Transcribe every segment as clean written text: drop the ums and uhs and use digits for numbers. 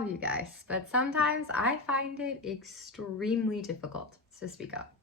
about you guys, but sometimes I find it extremely difficult to speak up,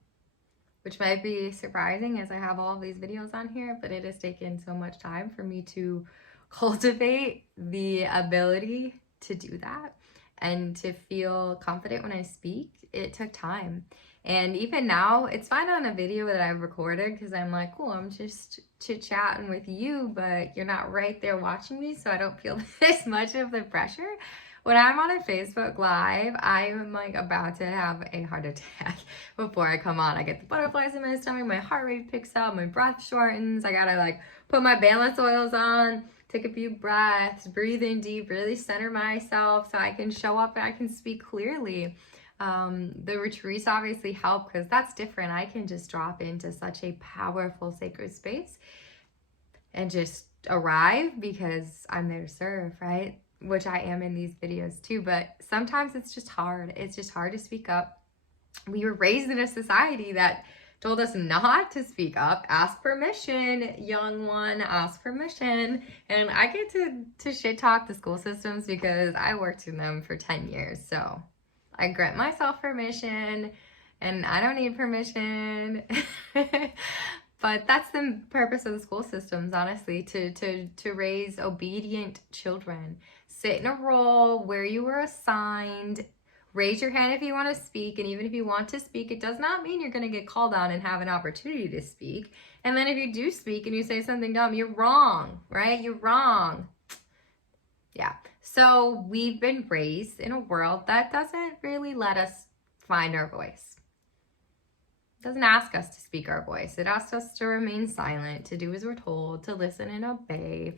which might be surprising as I have all of these videos on here, but it has taken so much time for me to cultivate the ability to do that and to feel confident when I speak. It took time. And even now, it's fine on a video that I've recorded because I'm like, cool, I'm just chit-chatting with you, but you're not right there watching me, so I don't feel this much of the pressure. When I'm on a Facebook Live, I am like about to have a heart attack before I come on. I get the butterflies in my stomach, my heart rate picks up, my breath shortens. I gotta like put my balance oils on, take a few breaths, breathe in deep, really center myself so I can show up and I can speak clearly. The retreats obviously help because that's different. I can just drop into such a powerful sacred space and just arrive because I'm there to serve, right? Which I am in these videos too, but sometimes it's just hard. It's just hard to speak up. We were raised in a society that told us not to speak up. Ask permission, young one, ask permission. And I get to shit talk the school systems because I worked in them for 10 years. So I grant myself permission and I don't need permission. But that's the purpose of the school systems, honestly, to raise obedient children. Sit in a role where you were assigned. Raise your hand if you want to speak, and even if you want to speak, it does not mean you're going to get called on and have an opportunity to speak. And then if you do speak and you say something dumb, you're wrong, right? You're wrong. Yeah. So we've been raised in a world that doesn't really let us find our voice. It doesn't ask us to speak our voice. It asks us to remain silent, to do as we're told, to listen and obey.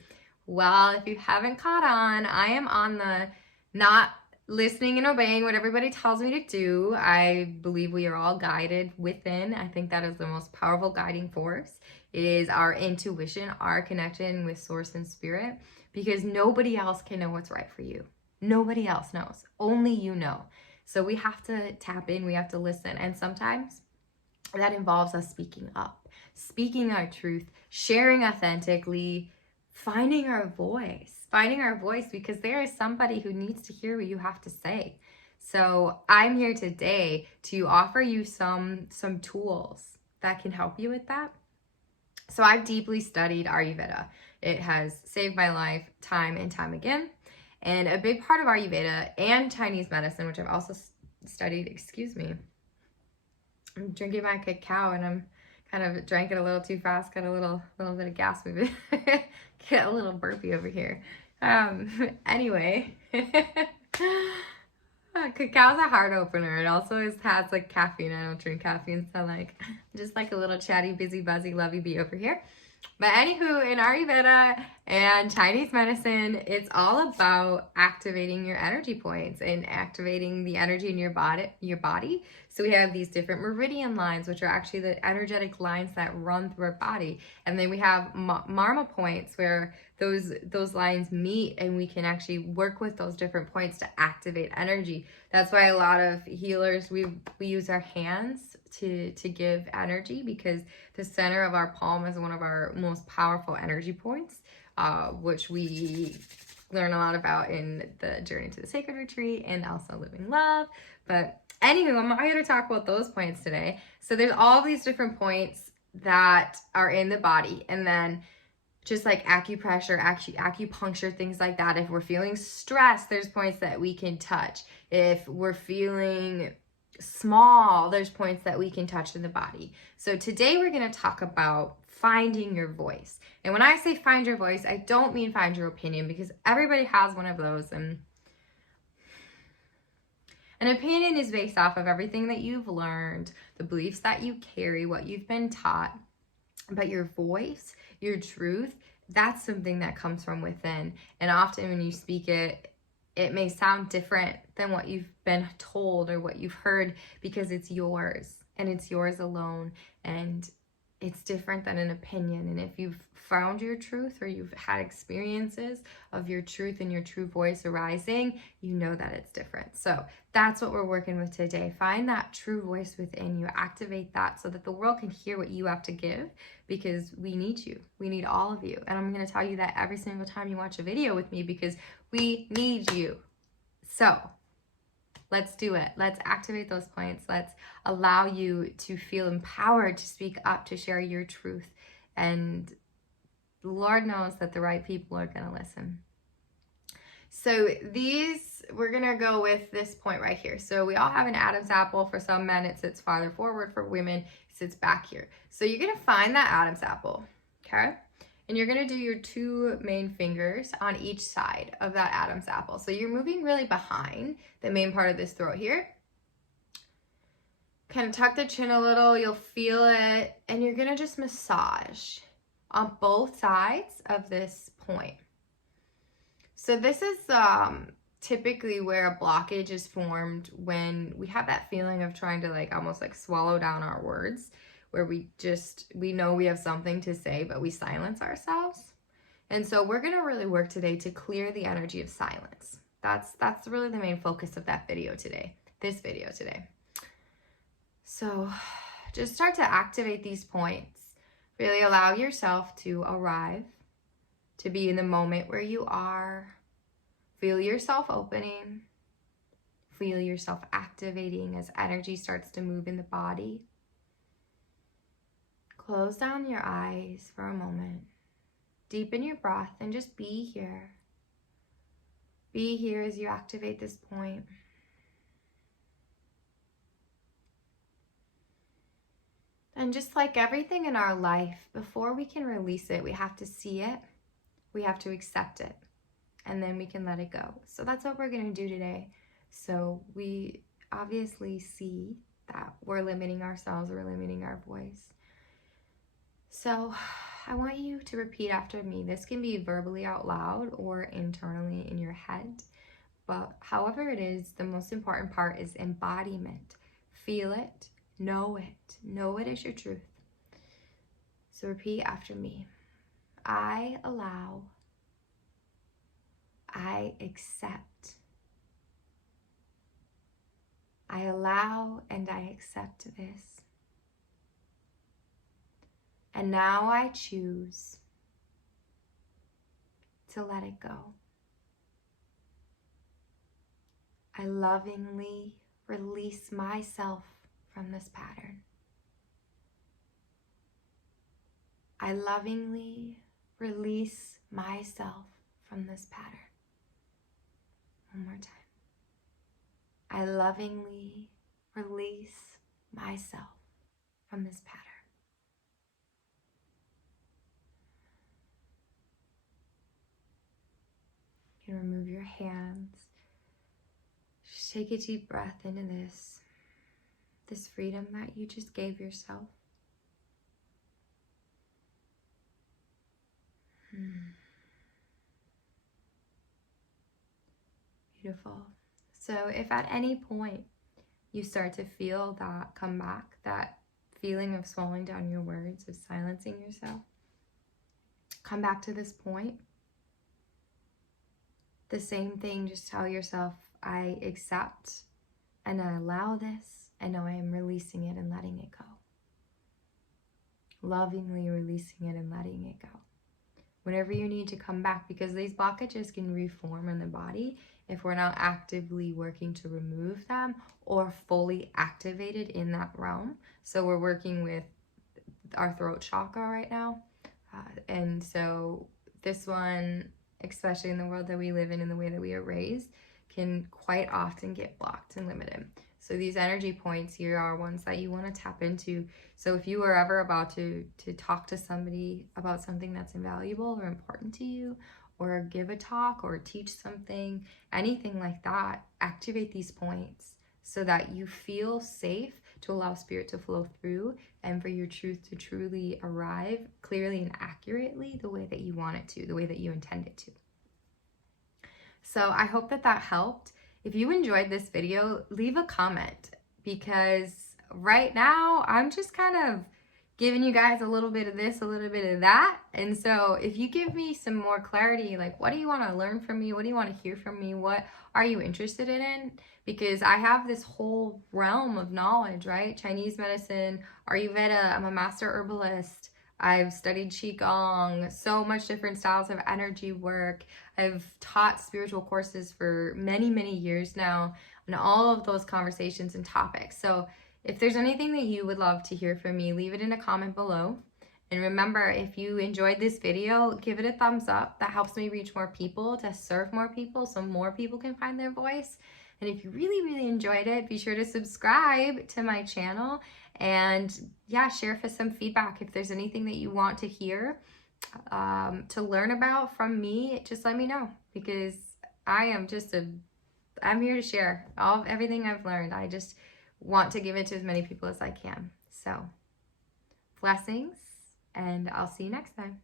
Well, if you haven't caught on, I am on the not listening and obeying what everybody tells me to do. I believe we are all guided within. I think that is the most powerful guiding force, is our intuition, our connection with source and spirit, because nobody else can know what's right for you. Nobody else knows. Only you know. So we have to tap in. We have to listen. And sometimes that involves us speaking up, speaking our truth, sharing authentically, finding our voice because there is somebody who needs to hear what you have to say. So I'm here today to offer you some tools that can help you with that. So I've deeply studied Ayurveda. It has saved my life time and time again. And a big part of Ayurveda and Chinese medicine, which I've also studied, excuse me, I'm drinking my cacao and I'm kind of drank it a little too fast, got a little bit of gas movement. Get a little burpy over here. Anyway, cacao's a heart opener. It also has like caffeine. I don't drink caffeine, so like just like a little chatty, busy, buzzy, lovey bee over here. But anywho, in Ayurveda and Chinese medicine, it's all about activating your energy points and activating the energy in your body. So we have these different meridian lines, which are actually the energetic lines that run through our body. And then we have marma points where those lines meet, and we can actually work with those different points to activate energy. That's why a lot of healers, we use our hands to give energy, because the center of our palm is one of our most powerful energy points, which we learn a lot about in the Journey to the Sacred Retreat and also Living Love. But anyway, I'm not here to talk about those points today. So there's all these different points that are in the body, and then just like acupressure, acupuncture, things like that. If we're feeling stressed, there's points that we can touch. If we're feeling small, there's points that we can touch in the body. So today we're going to talk about finding your voice. And when I say find your voice, I don't mean find your opinion, because everybody has one of those. And an opinion is based off of everything that you've learned, the beliefs that you carry, what you've been taught. But your voice, your truth, that's something that comes from within. And often when you speak it, it may sound different than what you've been told or what you've heard, because it's yours and it's yours alone, and it's different than an opinion. And if you've found your truth, or you've had experiences of your truth and your true voice arising, you know that it's different. So that's what we're working with today. Find that true voice within you, activate that so that the world can hear what you have to give, because we need you. We need all of you. And I'm going to tell you that every single time you watch a video with me, because we need you. So let's do it. Let's activate those points. Let's allow you to feel empowered to speak up, to share your truth. And the Lord knows that the right people are going to listen. So we're going to go with this point right here. So we all have an Adam's apple. For some men, it sits farther forward. For women, it sits back here. So you're going to find that Adam's apple, okay? And you're going to do your 2 main fingers on each side of that Adam's apple. So you're moving really behind the main part of this throat here. Kind of tuck the chin a little. You'll feel it. And you're going to just massage on both sides of this point. So this is typically where a blockage is formed when we have that feeling of trying to almost swallow down our words, where we know we have something to say, but we silence ourselves. And so we're going to really work today to clear the energy of silence. That's really the main focus of this video today. So just start to activate these points. Really allow yourself to arrive, to be in the moment where you are. Feel yourself opening. Feel yourself activating as energy starts to move in the body. Close down your eyes for a moment. Deepen your breath and just be here. Be here as you activate this point. And just like everything in our life, before we can release it, we have to see it. We have to accept it. And then we can let it go. So that's what we're going to do today. So we obviously see that we're limiting ourselves, we're limiting our voice. So I want you to repeat after me. This can be verbally out loud or internally in your head. But however it is, the most important part is embodiment. Feel it, know it is your truth. So repeat after me. I allow, I accept. I allow and I accept this. And now I choose to let it go. I lovingly release myself from this pattern. I lovingly release myself from this pattern. One more time. I lovingly release myself from this pattern. You can remove your hands. Just take a deep breath into this freedom that you just gave yourself. Beautiful. So if at any point you start to feel that come back, that feeling of swallowing down your words, of silencing yourself, come back to this point. The same thing, just tell yourself, I accept and I allow this, and now I am releasing it and letting it go. Lovingly releasing it and letting it go. Whenever you need to come back, because these blockages can reform in the body if we're not actively working to remove them or fully activated in that realm. So we're working with our throat chakra right now. And so this one, especially in the world that we live in and the way that we are raised, can quite often get blocked and limited. So these energy points here are ones that you want to tap into. So if you are ever about to talk to somebody about something that's invaluable or important to you, or give a talk or teach something, anything like that, activate these points so that you feel safe to allow spirit to flow through and for your truth to truly arrive clearly and accurately the way that you want it to, the way that you intend it to. So I hope that helped. If you enjoyed this video, leave a comment, because right now I'm just kind of giving you guys a little bit of this, a little bit of that. And so if you give me some more clarity, like what do you want to learn from me? What do you want to hear from me? What are you interested in? Because I have this whole realm of knowledge, right? Chinese medicine, Ayurveda, I'm a master herbalist. I've studied Qigong, so much different styles of energy work. I've taught spiritual courses for many, many years now on all of those conversations and topics. So if there's anything that you would love to hear from me, leave it in a comment below. And remember, if you enjoyed this video, give it a thumbs up. That helps me reach more people, to serve more people, so more people can find their voice. And if you really, really enjoyed it, be sure to subscribe to my channel. And yeah, share for some feedback. If there's anything that you want to hear, to learn about from me, just let me know, because I'm here to share everything I've learned. I just want to give it to as many people as I can. So blessings, and I'll see you next time.